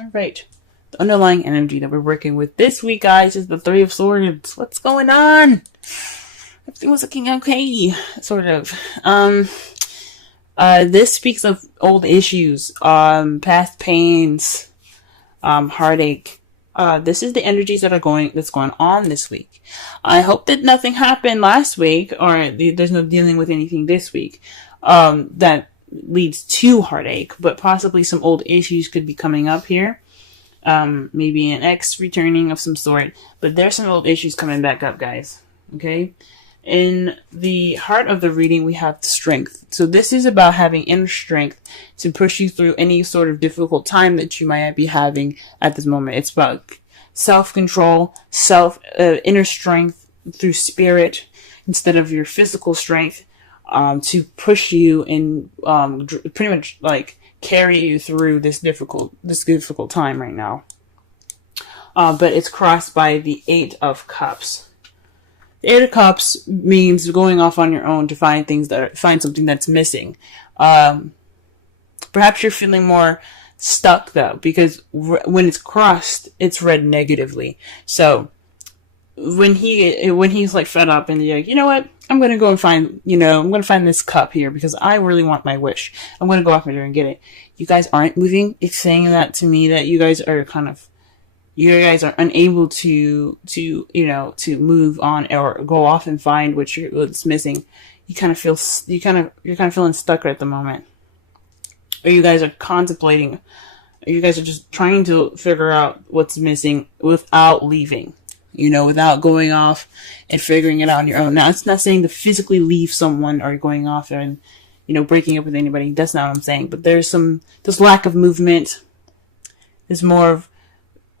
All right. The underlying energy that we're working with this week, guys, is the Three of Swords. What's going on? Everything was looking okay, sort of. This speaks of old issues, past pains, heartache. This is the energies that's going on this week. I hope that nothing happened last week, or there's no dealing with anything this week, that leads to heartache, but possibly some old issues could be coming up here. Maybe an ex returning of some sort, but there's some old issues coming back up, guys. Okay? In the heart of the reading, we have strength. So this is about having inner strength to push you through any sort of difficult time that you might be having at this moment. It's about self-control, inner strength through spirit instead of your physical strength, to push you and pretty much like carry you through this difficult time right now. But it's crossed by the Eight of Cups. The Eight of Cups means going off on your own to find something that's missing. Perhaps you're feeling more stuck though, because when it's crossed, it's read negatively. So when he's like fed up and you're like, you know what? I'm going to go and find this cup here because I really want my wish. I'm going to go off there and get it. You guys aren't moving. It's saying that to me that you guys are unable to move on or go off and find what's missing. You're kind of feeling stuck at the moment. Or you guys are contemplating, or you guys are just trying to figure out what's missing without leaving. Without going off and figuring it out on your own. Now, it's not saying to physically leave someone or going off there and, breaking up with anybody. That's not what I'm saying. But there's lack of movement. There's more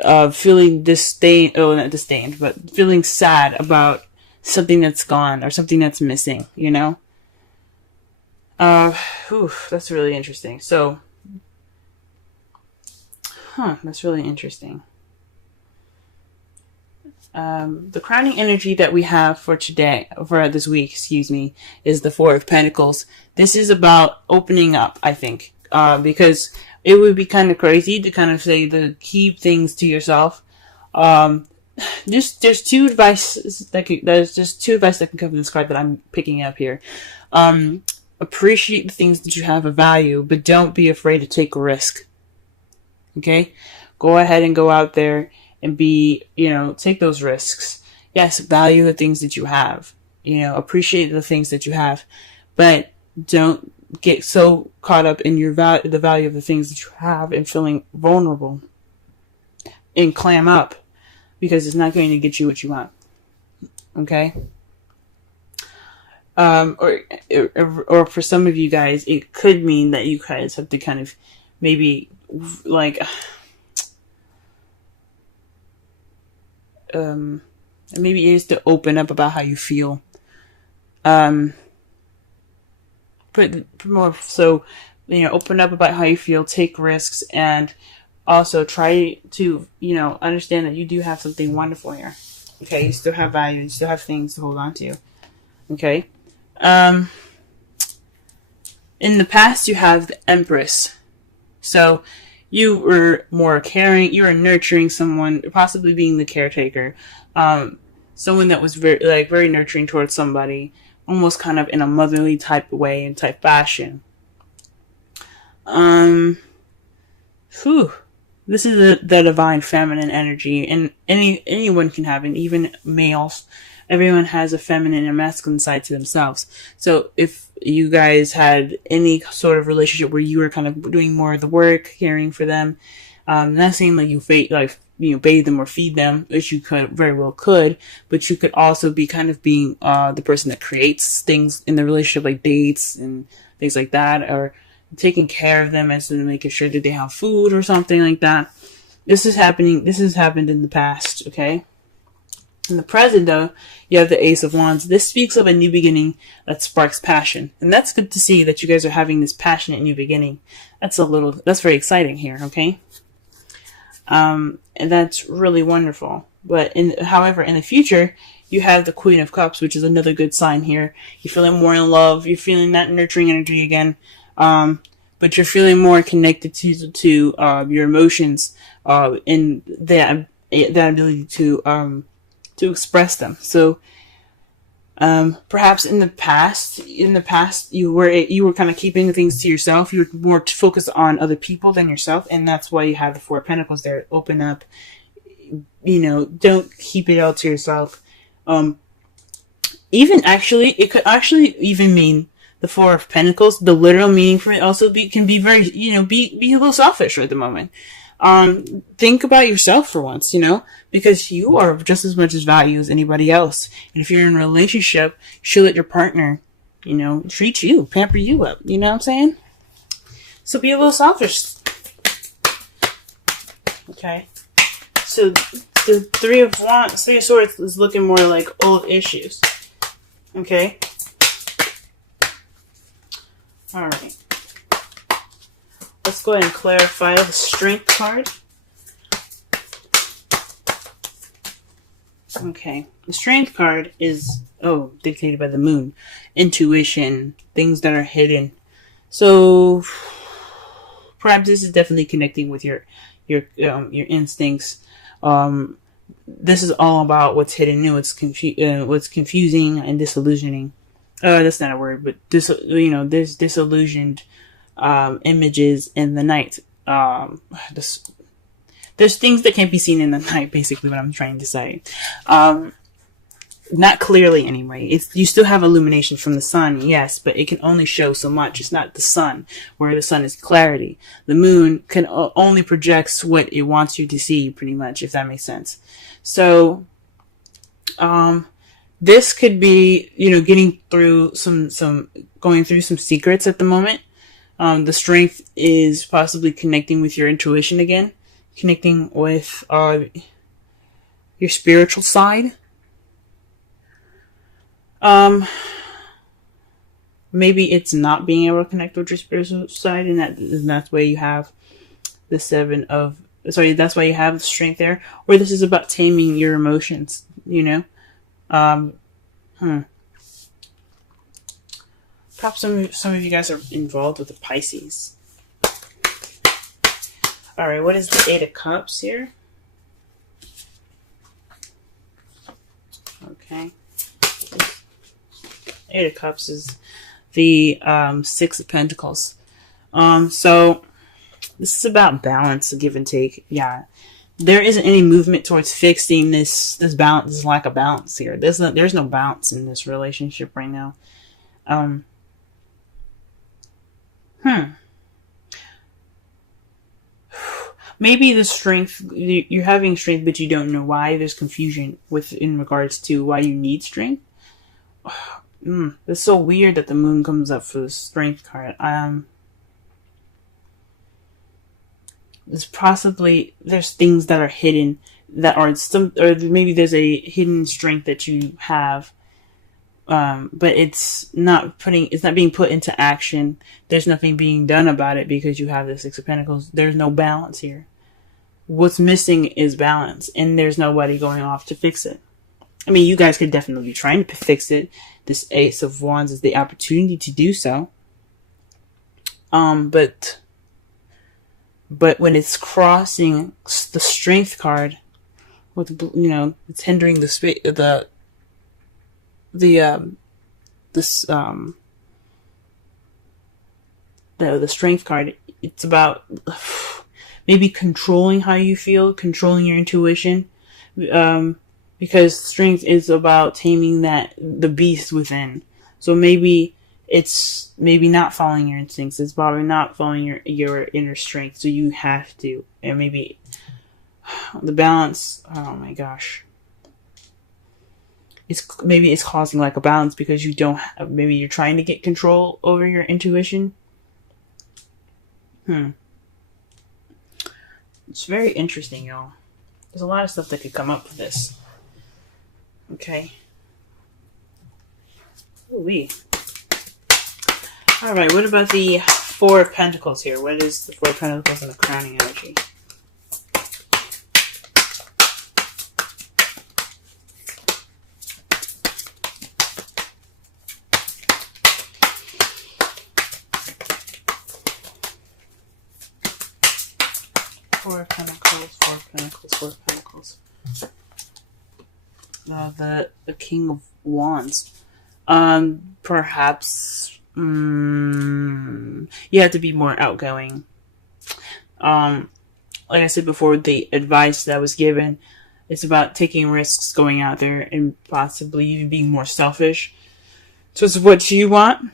of feeling not disdained, but feeling sad about something that's gone or something that's missing, That's really interesting. So, that's really interesting. The crowning energy that we have for this week, is the Four of Pentacles. This is about opening up, I think, because it would be kind of crazy to kind of say to keep things to yourself. There's two advice that can come from this card that I'm picking up here. Appreciate the things that you have of value, but don't be afraid to take a risk. Okay? Go ahead and go out there and take those risks. Yes, value the things that you have. Appreciate the things that you have, but don't get so caught up in the value of the things that you have and feeling vulnerable and clam up, because it's not going to get you what you want. Okay? Or for some of you guys, it could mean that you guys have to kind of maybe maybe it is to open up about how you feel. But more so, open up about how you feel, take risks, and also try to, understand that you do have something wonderful here. Okay, you still have value, you still have things to hold on to. Okay. In the past, you have the Empress. So you were more caring, you were nurturing someone, possibly being the caretaker. Someone that was very nurturing towards somebody, almost kind of in a motherly type way and type fashion. This is the divine feminine energy, and anyone can have it, even males. Everyone has a feminine and masculine side to themselves. So if you guys had any sort of relationship where you were kind of doing more of the work, caring for them, not saying like you bathe them or feed them, which you very well could, but you could also be kind of being the person that creates things in the relationship, like dates and things like that, or taking care of them as in making sure that they have food or something like that. This has happened in the past, okay? In the present, though, you have the Ace of Wands. This speaks of a new beginning that sparks passion. And that's good to see that you guys are having this passionate new beginning. That's very exciting here, okay? And that's really wonderful. But however, in the future, you have the Queen of Cups, which is another good sign here. You're feeling more in love. You're feeling that nurturing energy again. but you're feeling more connected to your emotions, and that ability to express them. So perhaps in the past, you were kind of keeping things to yourself. You were more focused on other people than yourself, and that's why you have the Four of Pentacles there. Open up, don't keep it all to yourself. Even actually, it could actually even mean the Four of Pentacles. The literal meaning for it also can be very, be a little selfish at the moment. Think about yourself for once, because you are just as much as value as anybody else. And if you're in a relationship, you should let your partner, treat you, pamper you up. You know what I'm saying? So be a little selfish. Okay. So the Three of Swords is looking more like old issues. Okay. All right. Let's go ahead and clarify the Strength card. Okay. The Strength card is, dictated by the moon. Intuition. Things that are hidden. So, perhaps this is definitely connecting with your instincts. This is all about what's hidden and what's confusing and disillusioning. That's not a word, but there's disillusioned images in the night. There's things that can't be seen in the night, basically what I'm trying to say. Not clearly anyway. You still have illumination from the sun, yes, but it can only show so much. It's not the sun, where the sun is clarity. The moon can only projects what it wants you to see, pretty much, if that makes sense. So, this could be, getting through going through some secrets at the moment. The Strength is possibly connecting with your intuition again, connecting with your spiritual side. Maybe it's not being able to connect with your spiritual side, and that's why you have the that's why you have the Strength there. Or this is about taming your emotions, Perhaps some of you guys are involved with the Pisces. Alright, what is the Eight of Cups here? Okay. Eight of Cups is the Six of Pentacles. So this is about balance, give and take. Yeah. There isn't any movement towards fixing this balance, this lack of balance here. There's no balance in this relationship right now. Maybe the Strength, you're having Strength, but you don't know why. There's confusion in regards to why you need Strength. It's so weird that the moon comes up for the Strength card. There's things that are hidden that are or maybe there's a hidden strength that you have, but it's not being put into action. There's nothing being done about it because you have the Six of Pentacles. There's no balance here. What's missing is balance, and there's nobody going off to fix it. I mean, you guys could definitely be trying to fix it. This Ace of Wands is the opportunity to do so. But when it's crossing the Strength card, with it's hindering the Strength card. It's about maybe controlling how you feel, controlling your intuition, because Strength is about taming the beast within. So maybe it's not following your instincts. It's probably not following your inner strength. So you have to, and maybe the balance. Oh my gosh. Maybe it's causing lack of balance because you don't have, maybe you're trying to get control over your intuition. It's very interesting, y'all. There's a lot of stuff that could come up with this. Okay. Ooh-wee. Alright, what about the Four of Pentacles here? What is the Four of Pentacles and the crowning energy? Four of Pentacles, Four of Pentacles, Four of Pentacles. The King of Wands. Perhaps you have to be more outgoing. Like I said before, the advice that was given, it's about taking risks, going out there, and possibly even being more selfish. So it's what you want.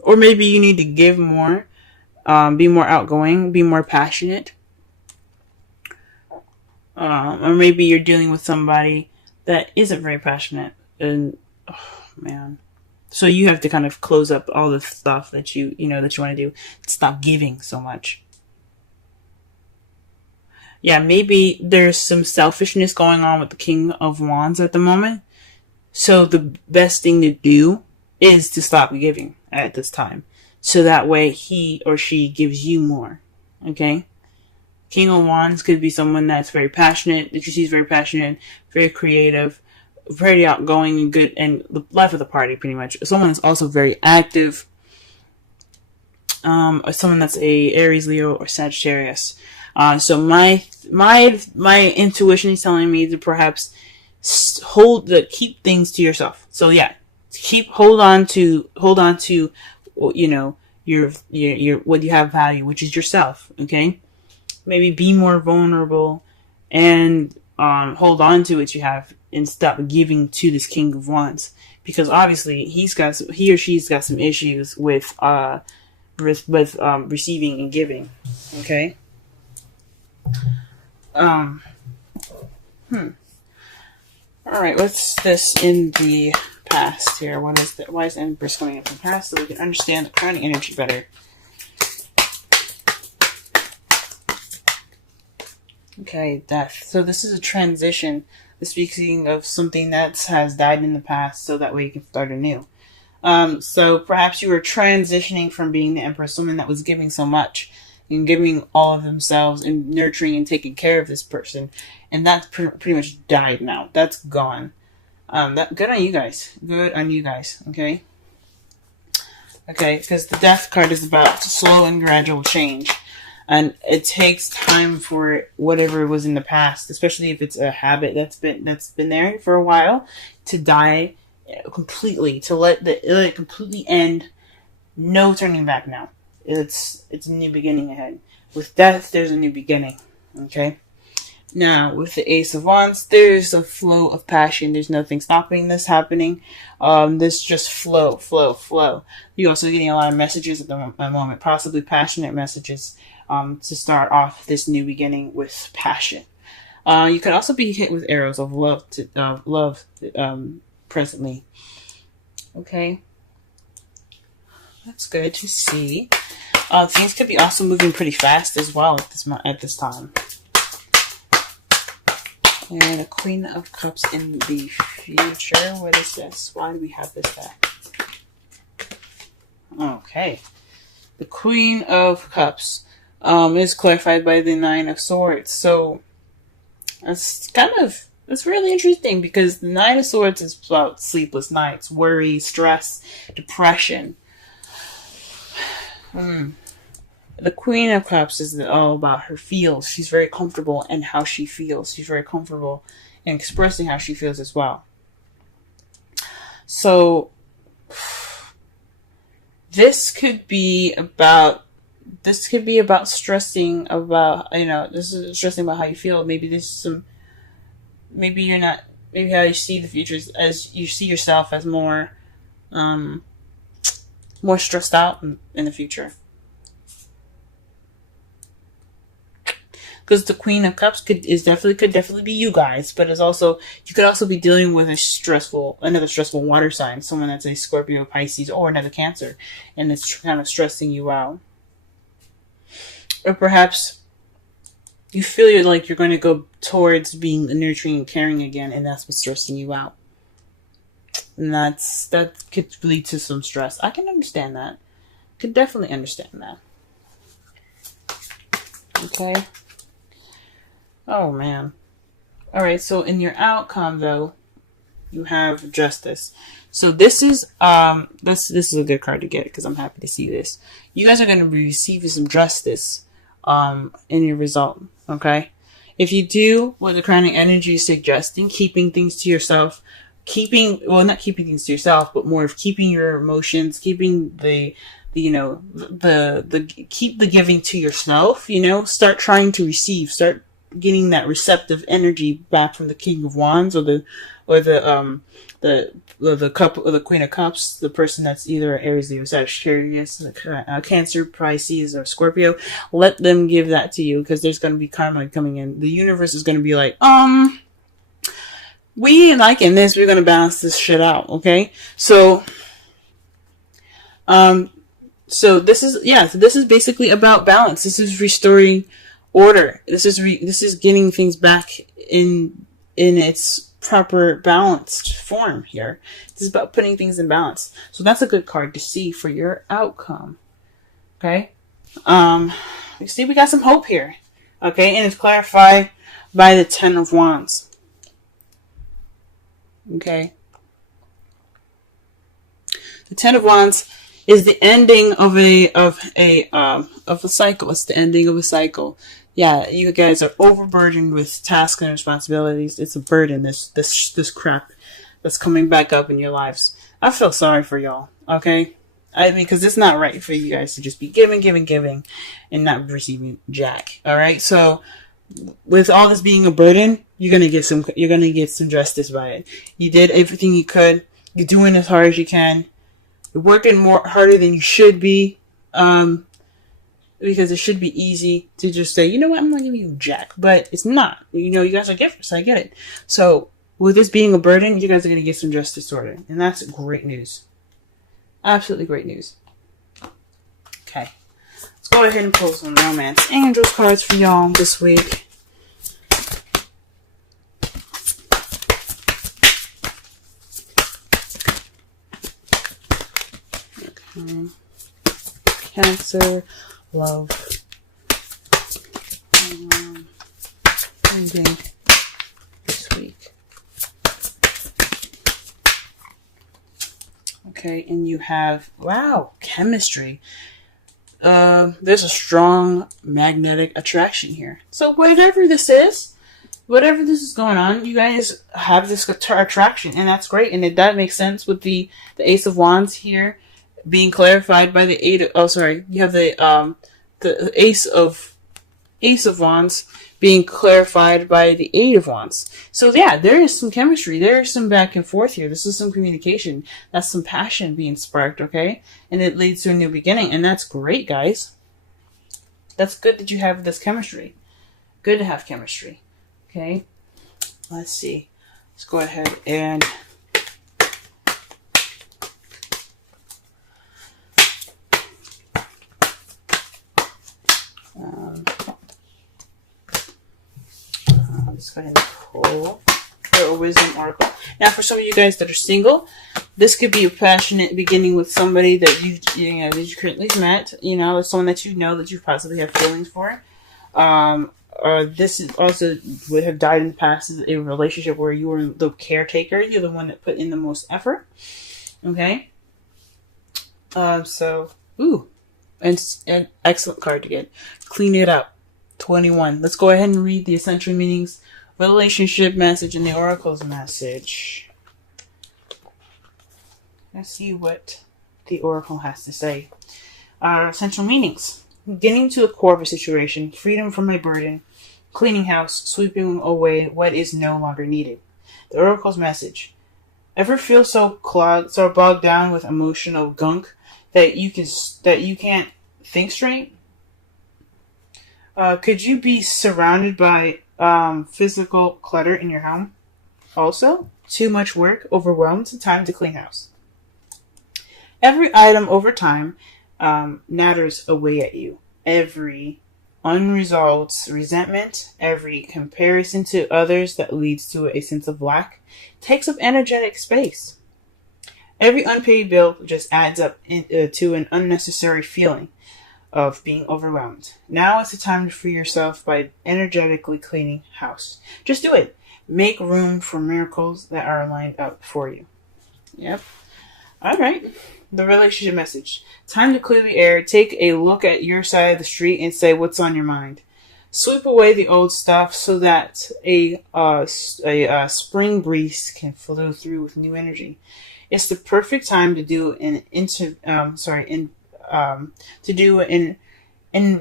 Or maybe you need to give more, be more outgoing, be more passionate. Or maybe you're dealing with somebody that isn't very passionate. And, oh man. So you have to kind of close up all the stuff that you want to do. Stop giving so much. Yeah, maybe there's some selfishness going on with the King of Wands at the moment. So the best thing to do is to stop giving at this time. So that way he or she gives you more. Okay? King of Wands could be someone that's very passionate, that you see is very passionate, very creative, very outgoing and good, and the life of the party pretty much. Someone that's also very active. Or someone that's a Aries, Leo, or Sagittarius. So my intuition is telling me to perhaps keep things to yourself. So yeah, hold on to your what you have value, which is yourself. Okay, maybe be more vulnerable and hold on to what you have and stop giving to this King of Wands, because obviously he or she's got some issues with receiving and giving. Okay. Alright, what's this in the past here? Why is Empress coming up in the past so we can understand the crowning energy better? Okay, death. So this is a transition. Speaking of something that has died in the past, so that way you can start anew. So perhaps you were transitioning from being the Empress, someone that was giving so much and giving all of themselves and nurturing and taking care of this person, and that's pretty much died now. That's gone. Good on you guys. Good on you guys. Okay. Okay, because the Death card is about slow and gradual change, and it takes time for whatever was in the past, especially if it's a habit that's been there for a while, to die completely, to let it completely end. No turning back now. It's a new beginning ahead. With Death, there's a new beginning. Okay. Now, with the Ace of Wands, there's a flow of passion. There's nothing stopping this happening. This just flow. You're also getting a lot of messages at the moment, possibly passionate messages, to start off this new beginning with passion. You could also be hit with arrows of love, presently. Okay. That's good to see. Things could be also moving pretty fast as well at this time. And a Queen of Cups in the future. What is this? Why do we have this back? Okay. The Queen of Cups is clarified by the Nine of Swords. So that's really interesting, because the Nine of Swords is about sleepless nights, worry, stress, depression. The Queen of Cups is all about her feels. She's very comfortable in how she feels. She's very comfortable in expressing how she feels as well. So this could be about stressing about, this is stressing about how you feel. Maybe how you see the future as you see yourself as more stressed out in the future. Because the Queen of Cups could definitely be you guys, but you could also be dealing with another stressful water sign, someone that's a Scorpio, Pisces, or another Cancer, and it's kind of stressing you out. Or perhaps you feel like you're going to go towards being nurturing and caring again, and that's what's stressing you out. And that could lead to some stress. I can understand that. Could definitely understand that. Okay. Oh, man. Alright, so in your outcome, though, you have Justice. So this is a good card to get, because I'm happy to see this. You guys are going to be receiving some justice in your result. Okay. If you do what the crowning energy is suggesting, keeping things to yourself, not keeping things to yourself, but more of keeping your emotions, keeping keep the giving to yourself, start trying to receive, start getting that receptive energy back from the King of Wands or the cup or the Queen of Cups, the person that's either Aries, Leo, Sagittarius, Cancer, Pisces, or Scorpio. Let them give that to you, because there's going to be karma coming in. The universe is going to be like, we liking this, we're going to balance this shit out, okay? So this is basically about balance. This is restoring order. This is getting things back in its proper balanced form here. This is about putting things in balance. So that's a good card to see for your outcome. Okay. You see, we got some hope here. Okay, and it's clarified by the Ten of Wands. Okay. The Ten of Wands is the ending of a cycle. It's the ending of a cycle. Yeah, you guys are overburdened with tasks and responsibilities. It's a burden, this crap that's coming back up in your lives. I feel sorry for y'all, okay? Because it's not right for you guys to just be giving, and not receiving jack. All right, so with all this being a burden, you're gonna get some justice by it. You did everything you could. You're doing as hard as you can. You're working harder than you should be. Because it should be easy to just say, you know what, I'm not giving you jack. But it's not. You guys are givers. I get it. So, with this being a burden, you guys are going to get some justice sorted. And that's great news. Absolutely great news. Okay. Let's go ahead and pull some Romance Angels cards for y'all this week. Okay. Cancer. Love. Ending this week. Okay, and you have, wow, chemistry. There's a strong magnetic attraction here. So whatever this is going on, you guys have this attraction, and that's great, and that makes sense with the Ace of Wands here being clarified by the you have the Ace of Wands being clarified by the Eight of Wands. So yeah, there is some chemistry. There is some back and forth here. This is some communication. That's some passion being sparked, okay? And it leads to a new beginning, and that's great, guys. That's good that you have this chemistry. Good to have chemistry. Okay? Let's see. Let's go ahead and let's go ahead and pull a wisdom oracle. Now, for some of you guys that are single, this could be a passionate beginning with somebody that you currently met. Someone that that you possibly have feelings for. Or this is also would have died in the past as a relationship where you were the caretaker. You're the one that put in the most effort. Okay. An excellent card to get. Clean it up. 21. Let's go ahead and read the essential meanings, relationship message, and the oracle's message. Let's see what the oracle has to say. Essential meanings. Getting to the core of a situation, freedom from my burden, cleaning house, sweeping away what is no longer needed. The oracle's message. Ever feel so bogged down with emotional gunk that you can't think straight? Could you be surrounded by physical clutter in your home? Also, too much work, overwhelmed, time to clean house. Every item over time natters away at you. Every unresolved resentment, every comparison to others that leads to a sense of lack takes up energetic space. Every unpaid bill just adds up to an unnecessary feeling of being overwhelmed. Now is the time to free yourself by energetically cleaning house. Just do it. Make room for miracles that are lined up for you. Yep. All right. the relationship message. Time to clear the air. Take a look at your side of the street and say what's on your mind. Sweep away the old stuff so that a spring breeze can flow through with new energy. It's the perfect time to do an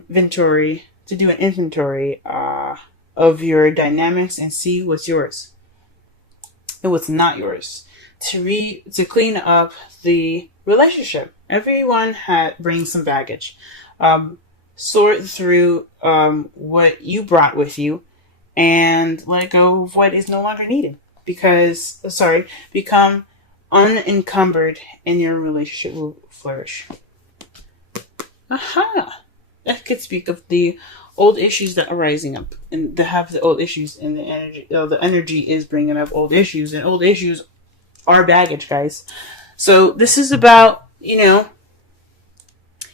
inventory of your dynamics and see what's yours and what's not yours. To clean up the relationship. Everyone brings some baggage. Sort through what you brought with you and let go of what is no longer needed. Become unencumbered and your relationship will flourish. Aha! That could speak of the old issues that are rising up and the old issues and the energy. The energy is bringing up old issues, and old issues are baggage, guys. So this is about, you're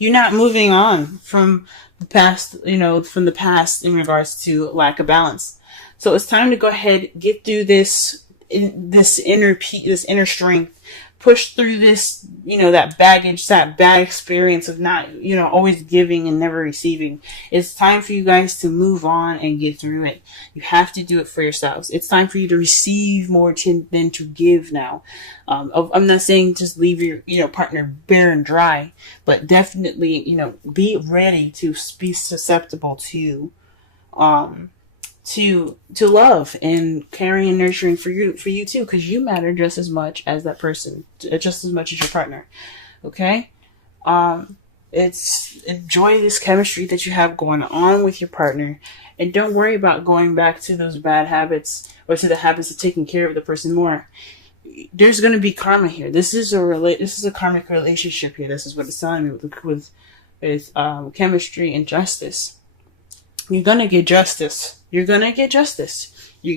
not moving on from the past, from the past in regards to lack of balance. So it's time to go ahead, get through this inner strength, push through this, that baggage, that bad experience of not, always giving and never receiving. It's time for you guys to move on and get through it. You have to do it for yourselves. It's time for you to receive more than to give now. I'm not saying just leave your, partner bare and dry, but definitely, be ready to be susceptible to love and caring and nurturing for you too, because you matter just as much as that person, just as much as your partner. Okay? Enjoy this chemistry that you have going on with your partner, and don't worry about going back to those bad habits or to the habits of taking care of the person more. There's going to be karma here. This is a karmic relationship here. This is what it's telling me with chemistry and justice. You're going to get justice. You're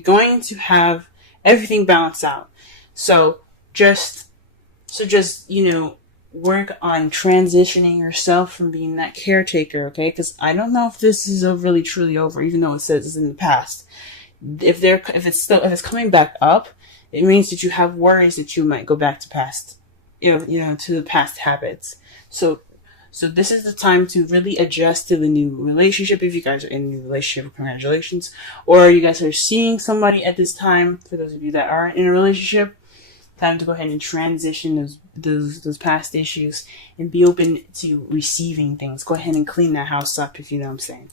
going to have everything balanced out. So just, work on transitioning yourself from being that caretaker, okay? Because I don't know if this is really truly over, even though it says it's in the past. If it's coming back up, it means that you have worries that you might go back to past, to the past habits. So this is the time to really adjust to the new relationship. If you guys are in a new relationship, congratulations. Or you guys are seeing somebody at this time, for those of you that are in a relationship, time to go ahead and transition those past issues and be open to receiving things. Go ahead and clean that house up, if you know what I'm saying.